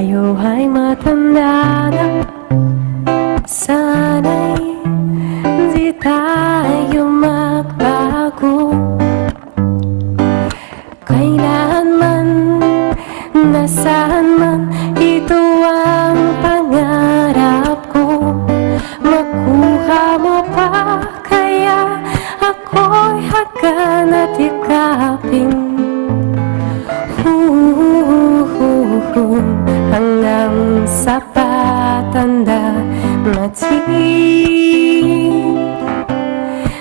tayo ay matanda na. Sana'y di tayo magbago. Kailanman, nasaan man, ito ang pangarap ko. Makuha mo pa kaya ako'y hagan at ikapin. Hanggang sa patanda natin.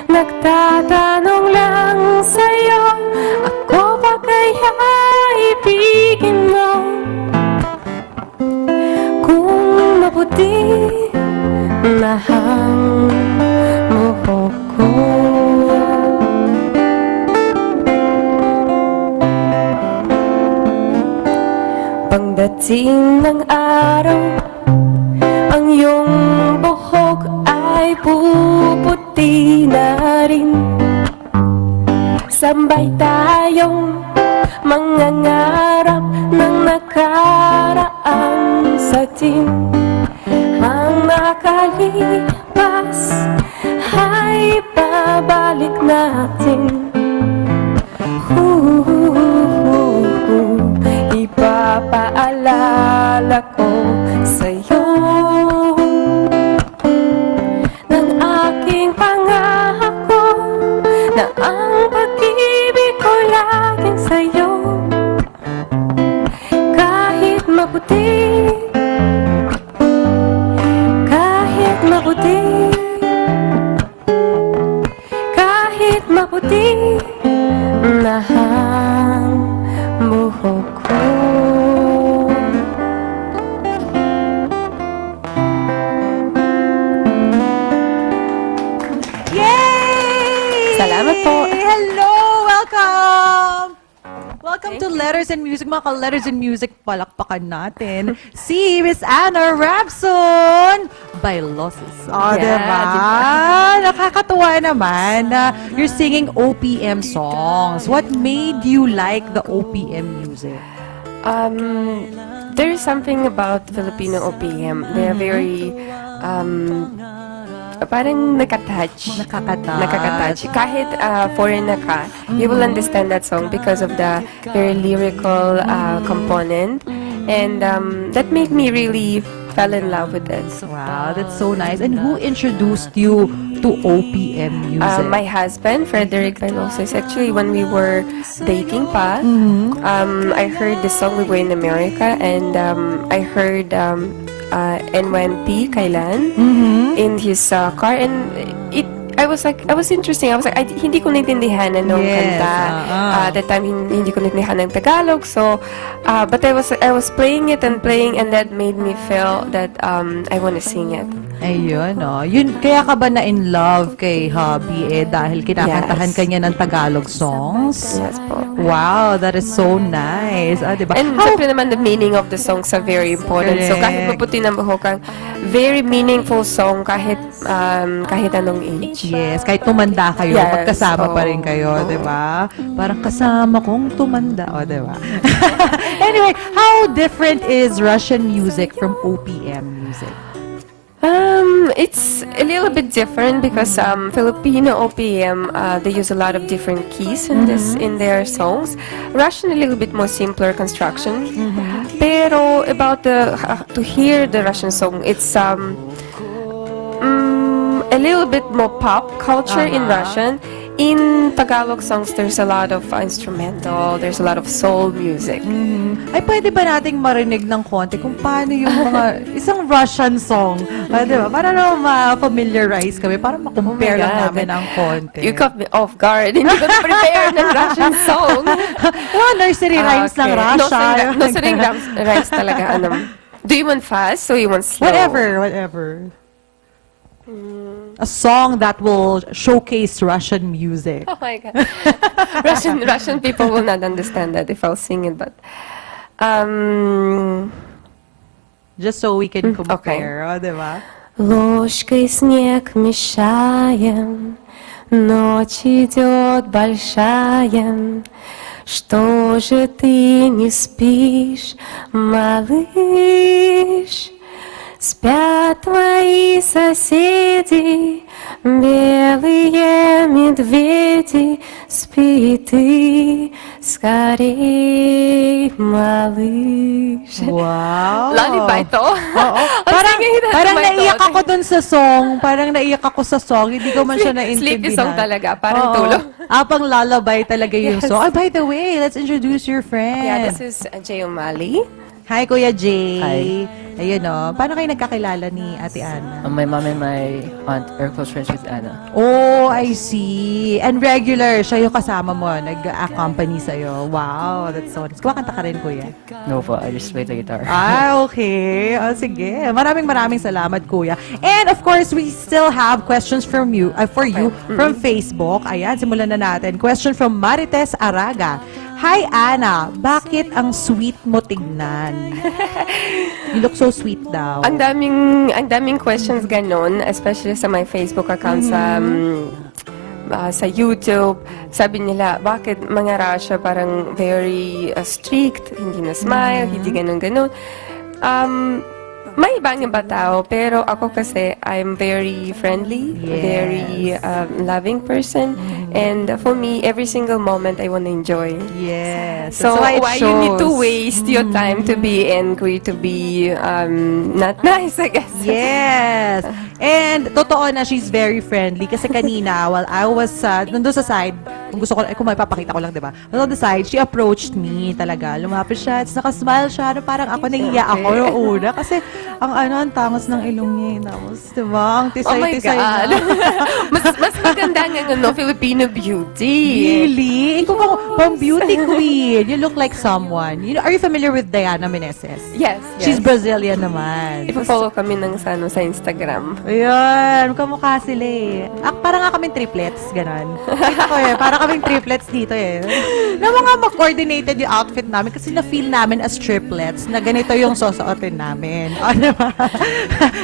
Nagtatanong lang sa'yo, ako ba kaya ibigin mo? Kung maputi na ang buhok ko. Pagdating ng araw, ang iyong buhok ay puputi na rin. Sabay tayong mangangarap ng nakaraan sa atin. Ang nakalipas ay babalik natin. Ipapaalala ko sa'yo ng aking pangako na ang pag-ibig ko laging sa'yo. Kahit maputi, kahit maputi, kahit maputi na ang buhok ko. Salamat po. Hello! Welcome! Welcome to Letters and Music. Mga ka-Letters and Music, palakpakan natin si Miss Anna Rabson by Losses. O, diba? Nakakatuwa naman na you're singing OPM songs. What made you like the OPM music? There's something about Filipino OPM. They're very parang nakakatouch. Kahit foreigner ka, you will understand that song because of the very lyrical component. And that made me really fell in love with it. Wow, that's so nice. And who introduced you to OPM music? My husband, Frederick Reynoso, is actually when we were dating pa. I heard the song, we were in America, and I heard NYNP Kailan in his car, and I was interesting. Hindi ko naintindihan anong kanta. At that time, hindi ko naintindihan ng Tagalog. So, but I was playing it, and that made me feel that I want to sing it. Ayun, no. Yun, kaya ka ba na in love kay hubby dahil kinakantahan ka niya ng Tagalog songs? Yes po. Wow, that is so nice. Diba? And syempre naman, the meaning of the songs are very important. Correct. So kahit maputi ng buhok kang, very meaningful song kahit anong age. Yes, kahit tumanda kayo, Yes, magkasama pa rin kayo, di ba? Parang kasama kong tumanda, di ba? Anyway, how different is Russian music from OPM music? It's a little bit different because Filipino OPM, they use a lot of different keys in their songs. Russian, a little bit more simpler construction. Pero about to hear the Russian song, it's a little bit more pop culture in Russian. In Tagalog songs, there's a lot of instrumental, there's a lot of soul music. Ay, pwede ba nating marinig ng konti kung paano yung mga isang Russian song? Di ba? Para naman ma-familiarize kami, para ma-compare lang namin ang konti. You caught me off guard. Hindi ko na-prepare ng Russian song. Nursery rhymes ng Russia. Nursery rhymes talaga. Do you want fast or you want slow? Whatever. A song that will showcase Russian music. Oh my God. Russian people will not understand that if I'll sing it, but just so we can compare, okay. Diba? Ложкой снег мешаем, ночь идет большая. Что же ты не спишь, малыш. Спят твои соседи, белые медведи, спи ты скорей, малыш. Wow. Lullaby to. Oo. I'm Parang, singing that to parang my naiyak daughter. ako dun sa song. Parang naiyak ako sa song. Hindi ko man siya naintindihan. Sleepy song talaga, parang Oo. tulog. Pang lullaby talaga yung Yes. song. Oh, by the way, let's introduce your friend. Yeah, this is Jay O'Malley. Hi, Kuya Jay. Hi. Ayun, oh. Paano kayo nagkakilala ni Ate Ana? My mom and my aunt are close friends with Anna. Oh, I see. And regular, siya yung kasama mo, nag-accompany sa'yo. Wow, that's so nice. Kumakanta ka rin, Kuya? No po, I just play the guitar. Okay. O, sige. Maraming salamat, Kuya. And of course, we still have questions from you, for you from Facebook. Ayan, simulan na natin. Question from Marites Araga. Hi, Ana. Bakit ang sweet mo tignan? You look so sweet daw. Ang daming questions ganon, especially sa my Facebook account sa YouTube. Sabi nila, bakit mga Russia parang very strict, hindi na smile, hindi ganon. May ibang iba tao, pero ako kasi, I'm very friendly, Yes. very loving person. And for me, every single moment I want to enjoy. Yes. So That's why it you need to shows. waste your time to be angry, to be not nice, I guess. Yes. And totoo na she's very friendly kasi kanina while I was nandun sa side, kung may papakita ko lang, 'di ba? Nandun sa side, she approached me talaga. Lumapit siya, at naka-smile siya, na parang ako nahiya ako noong una kasi ang tangos ng ilong niya, tapos 'di ba? Ang Oh my tisay-tisay God. na. mas maganda nga no, Filipino beauty. Really? Ikaw pang beauty queen. You look like someone. Are you familiar with Diana Meneses? Yes, She's yes. Brazilian naman. Ipo-follow kami ng sa Instagram. Ayan, kamukha sila eh. Parang nga kaming triplets, ganon. Kita ko eh, parang kaming triplets dito eh. Na mga mag-coordinated yung outfit namin kasi na-feel namin as triplets na ganito yung susuotin namin. O, diba?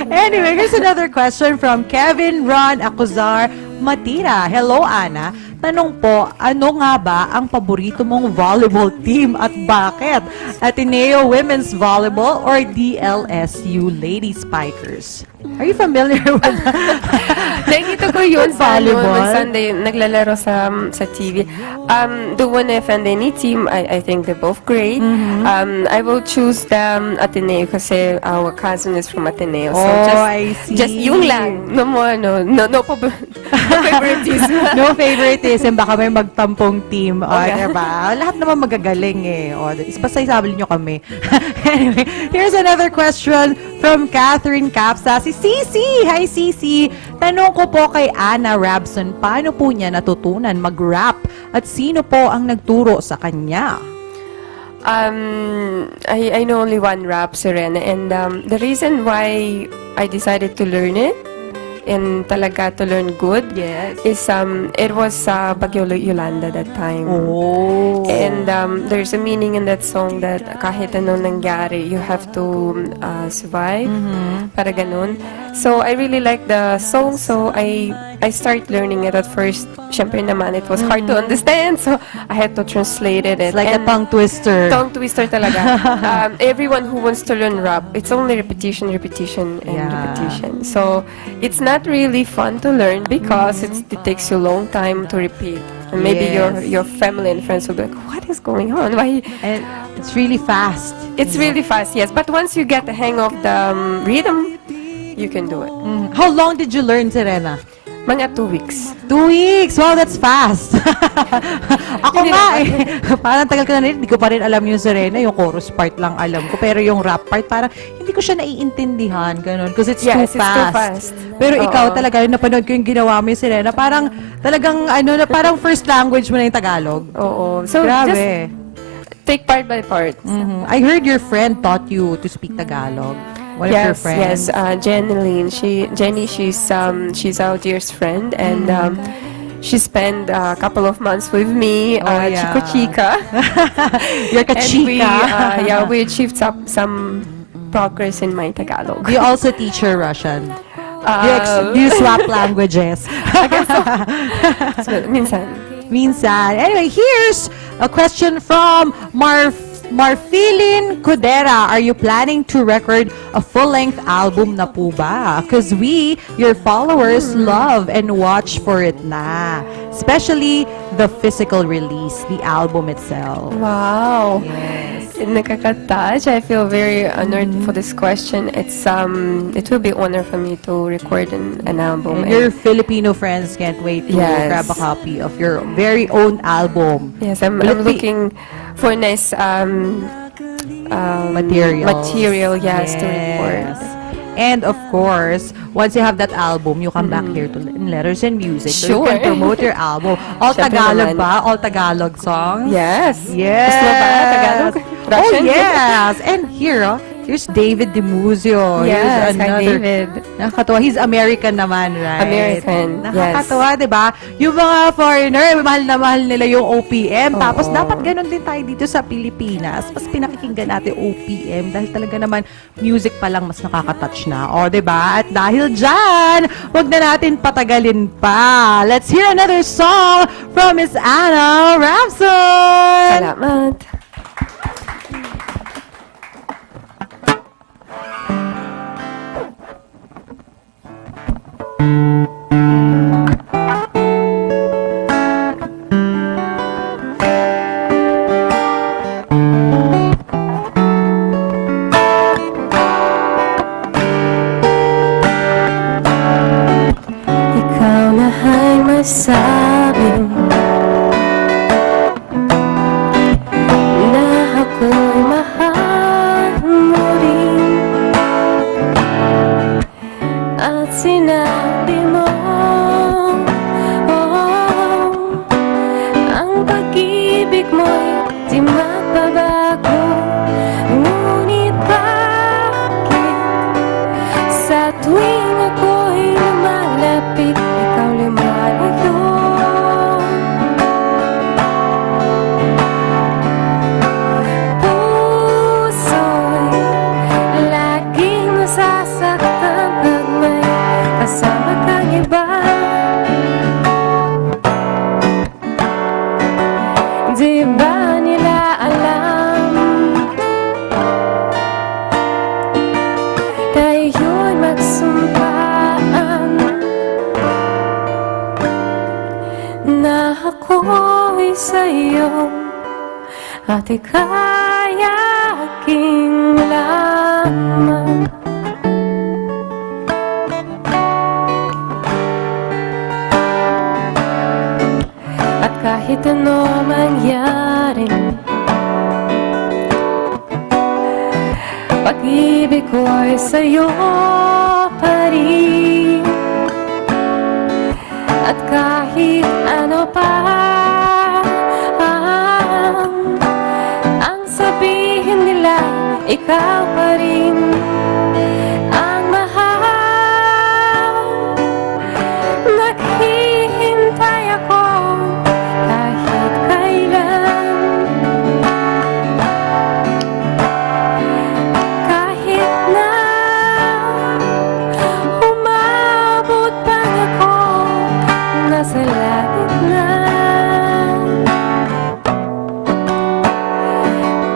Anyway, here's another question from Kevin Ron Acuzar Matira. Hello, Ana. Tanong po, ano nga ba ang paborito mong volleyball team at bakit? Ateneo Women's Volleyball or DLSU Lady Spikers? Are you familiar with Nakikita ko yun sa Volleyball? Sunday, naglalaro sa TV. Don't wanna offend any team. I think they're both great. I will choose the Ateneo kasi our cousin is from Ateneo. So I see. just yung lang. No more, no favoritism. No favoritism, baka may magtampong team. O, Okay. diba? Lahat naman magagaling eh. O, basta isabi nyo kami. Anyway, here's another question from Catherine Capsa. Si Cici! Hi, Cici! Tanong ko po kay Ana Rabson, paano po niya natutunan mag-rap? At sino po ang nagturo sa kanya? I know only one rap, Serena, and the reason why I decided to learn it and talaga to learn good Yes. is it was Bagyo Yolanda that time. Oh. And there's a meaning in that song that kahit anong nangyari, you have to survive. Para ganun. So I really like the song, so I started learning it at first. Syempre naman, it was hard to understand, so I had to translate it. It's like a And tongue twister. tongue twister talaga. Everyone who wants to learn rap, it's only repetition, and Yeah. repetition. So it's not really fun to learn because it takes you a long time to repeat. And maybe Yes. your family and friends will be like, what is going on? Why? And it's really fast. It's really fast, yes. But once you get the hang of the rhythm, you can do it. How long did you learn, Serena? Mga 2 weeks. 2 weeks! Wow, that's fast! Ako Hindi nga naman. eh. Parang tagal ko na rin, hindi ko pa rin alam yung Serena, yung chorus part lang alam ko. Pero yung rap part, parang hindi ko siya naiintindihan, ganun. Because it's Yes, too it's too fast. fast. Pero Oo. ikaw talaga, yung napanood ko yung ginawa mo yung Serena, parang talagang parang first language mo na yung Tagalog. Oo. So Grabe. just take part by part. Mhm. I heard your friend taught you to speak Tagalog. One of your friends. Yes, Jenny, she's our dearest friend, and she spent a couple of months with me, Oh, yeah. Chico-Chica. You're And we, kachika. we achieved some progress in my Tagalog. You also teach her Russian. Uh, Do you swap languages? so, minsan. Minsan. Anyway, here's a question from Marfilin Cudera, are you planning to record a full-length album na po ba? Because we, your followers, love and watch for it na. Especially the physical release, the album itself. Wow. Yes. Nakaka-touch. I feel very honored for this question. It will be honor for me to record an album. And your Filipino friends can't wait to Yes. grab a copy of your very own album. Yes, I'm Will it be- looking for nice Material. yes, to record. And of course, once you have that album, you come back here to in Letters and Music. So you Sure. can promote your album. All Syempre Tagalog naman. ba? All Tagalog songs? Yes. Yes. Gusto mo ba Tagalog? Oh, Russian? yes. And here, here's David Demuzio. Yes, Here's hi another. David. Nakakatawa. He's American naman, right? American, Nakakatawa, di ba? Yung mga foreigner, mahal na mahal nila yung OPM. Oo. Tapos dapat ganun din tayo dito sa Pilipinas. Mas pinakikinggan natin OPM dahil talaga naman music pa lang mas nakaka-touch na. O, di ba? At dahil dyan, wag na natin patagalin pa. Let's hear another song from Miss Anna Rapson. Salamat. Ikaw na ay masabing na ako'y mahal mo rin, at sinabi mo, oh, ang pag-ibig mo'y di magbabago. Ngunit bakit sa tuwing ako'y lumalapit, ikaw lumalayo? Puso'y laging nasasaktan pag may kasama kang iba. Di ba nila alam tayo'y magsumpaan na ako'y sa'yo at ika'y aking lamang. At kahit ano mangyari, pag-ibig ko'y sa'yo pa rin. At kahit ano pa ang sabihin nila, ikaw pa rin ang mahal. Naghihintay ako kahit kailan, kahit na umabot pa ako nasa langit na.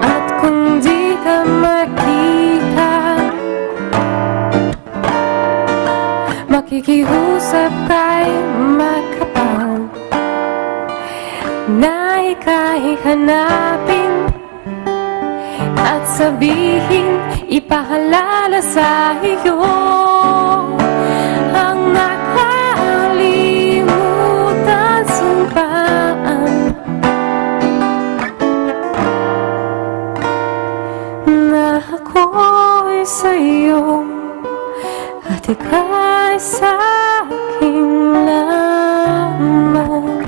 At kung di ka makita, makikiusap kay makapal na ika'y hanapin at sabihin, ipahalala sa iyo ang nakalimutan sumpaan na ako'y sa'yo at ika'y sa'king lamang.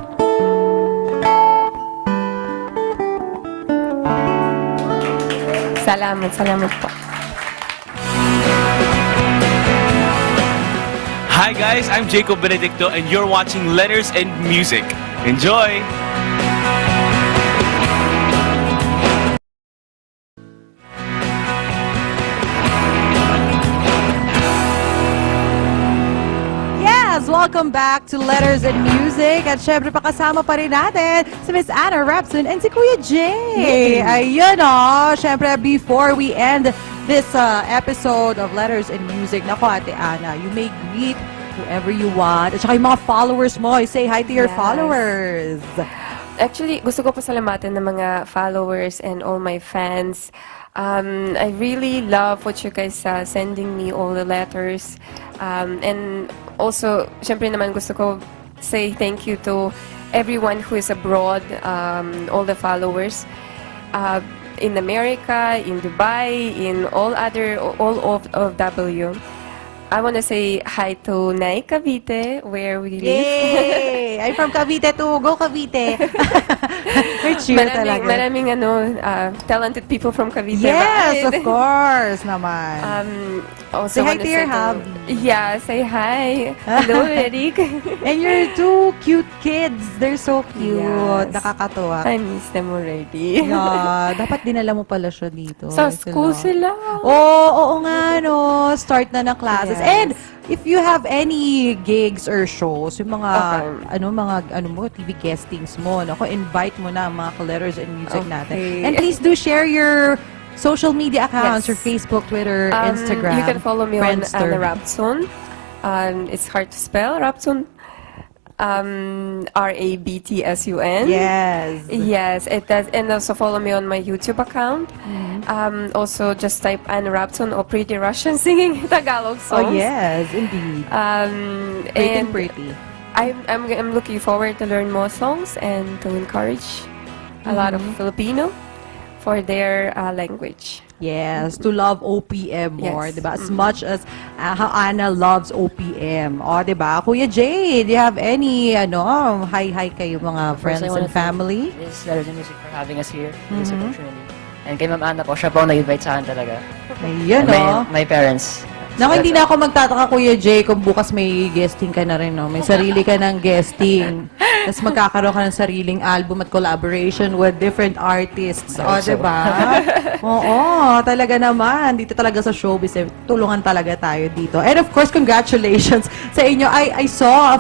Salamat po. Hi guys, I'm Jacob Benedicto and you're watching Letters and Music. Enjoy! Yes, welcome back to Letters and Music. At syempre, pakasama pa rin natin si Miss Anna Rapson and si Kuya Jay. Ayun syempre, before we end this episode of Letters and Music, nako Ate Anna, you may greet whoever you want. At saka yung mga followers mo, say hi to your Yes. followers. Actually, gusto ko pasalamatan ng mga followers and all my fans. I really love what you guys sending me, all the letters. And also, syempre naman gusto ko say thank you to everyone who is abroad, all the followers. In America, in Dubai, in all of W. I want to say hi to Nai Cavite, where we live. Yay! I'm from Cavite too. Go Cavite! May cheer talaga. Maraming talented people from Cavite. Yes, right? of course naman. Also Say hi wanna to your say hubby. Yeah, say hi. Hello, Eric. And your two cute kids. They're so cute. Yes. Nakakatuwa. I miss them already. Yeah, dapat dinala mo pala siya dito. Sa school sila. Oo nga, no. Start na ng classes. Yes. And if you have any gigs or shows, yung mga, Okay. TV guestings mo, invite mo na ang mga letters and music natin. Okay. And please do share your social media accounts, Yes. your Facebook, Twitter, Instagram. You can follow me Friendster. on Anna Rapson. It's hard to spell. Rapson. Rabtsun. Yes. Yes, it does. And also follow me on my YouTube account. Also, just type Anna Rapson or Pretty Russian singing Tagalog songs. Oh, yes, indeed. And Pretty. I'm looking forward to learn more songs and to encourage a lot of Filipino for their language. Yes, to love OPM more, Yes. diba? As much as how Anna loves OPM. O, diba? Kuya Jay, do you have any, hi kayo mga friends First, I and wanna thank family? This Letters and Music for having us here in this opportunity. And kay Ma'am Anna po, siya po ang nag-invite sa akin talaga. Ayun, And my parents. Naku, hindi na ako magtataka, Kuya Jay, kung bukas may guesting ka na rin, no? May sarili ka ng guesting. Tapos magkakaroon ka ng sariling album at collaboration with different artists. O, So- diba? Oo, talaga naman. Dito talaga sa showbiz, tulungan talaga tayo dito. And of course, congratulations sa inyo. I saw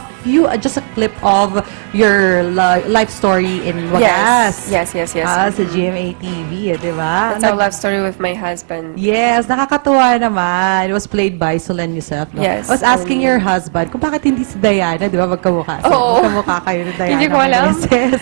just a clip of your life story in Wagas. Yes. Sa GMA TV, diba? That's our love story with my husband. Yes, nakakatuwa naman. It was played by Solen Yusef. No? Yes. I was asking your husband kung bakit hindi si Diana, di ba? Magkamukha. Oo. Magkamukha kayo ni Diana. Hindi ko alam. Meneses.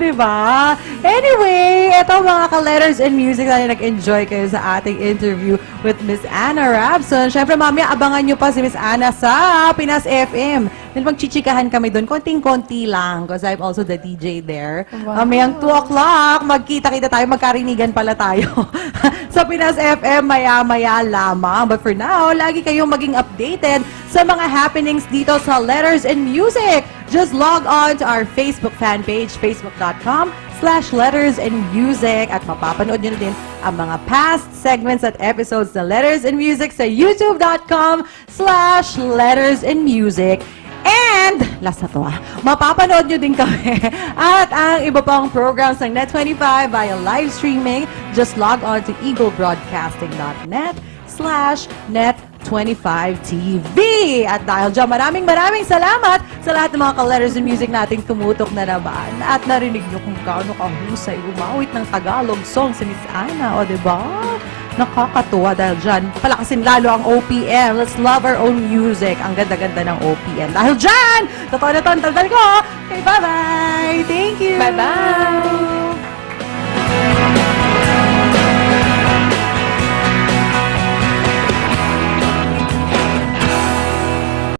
Di ba? Anyway, ito mga ka-letters and music na nag-enjoy kayo sa ating interview with Miss Anna Rapson. Siyempre, mamaya, abangan nyo pa si Miss Anna sa Pinas FM. Dahil magchichikahan kami doon, konting-konti lang because I'm also the DJ there. Mamayang 2 o'clock, magkita-kita tayo, magkarinigan pala tayo sa Pinas FM maya-maya lamang. But for now, lagi kayong maging updated sa mga happenings dito sa Letters and Music. Just log on to our Facebook fan page, facebook.com/Letters and Music at mapapanood nyo na din ang mga past segments at episodes ng Letters and Music sa youtube.com/Letters and Music. And, last na to mapapanood nyo din kami at ang iba pang programs ng Net25 via live streaming. Just log on to eagleBroadcasting.net/Net25TV. At dahil dyan, maraming salamat sa lahat ng mga ka-letters and music nating tumutok na naman. At narinig nyo kung gaano kahusay umawit ng Tagalog song si Miss Anna. O, diba? Nakakatuwa dahil dyan. Palakasin lalo ang OPM. Let's love our own music. Ang ganda-ganda ng OPM. Dahil dyan, totoo na to ang taldal ko. Okay, bye-bye. Thank you. Bye-bye.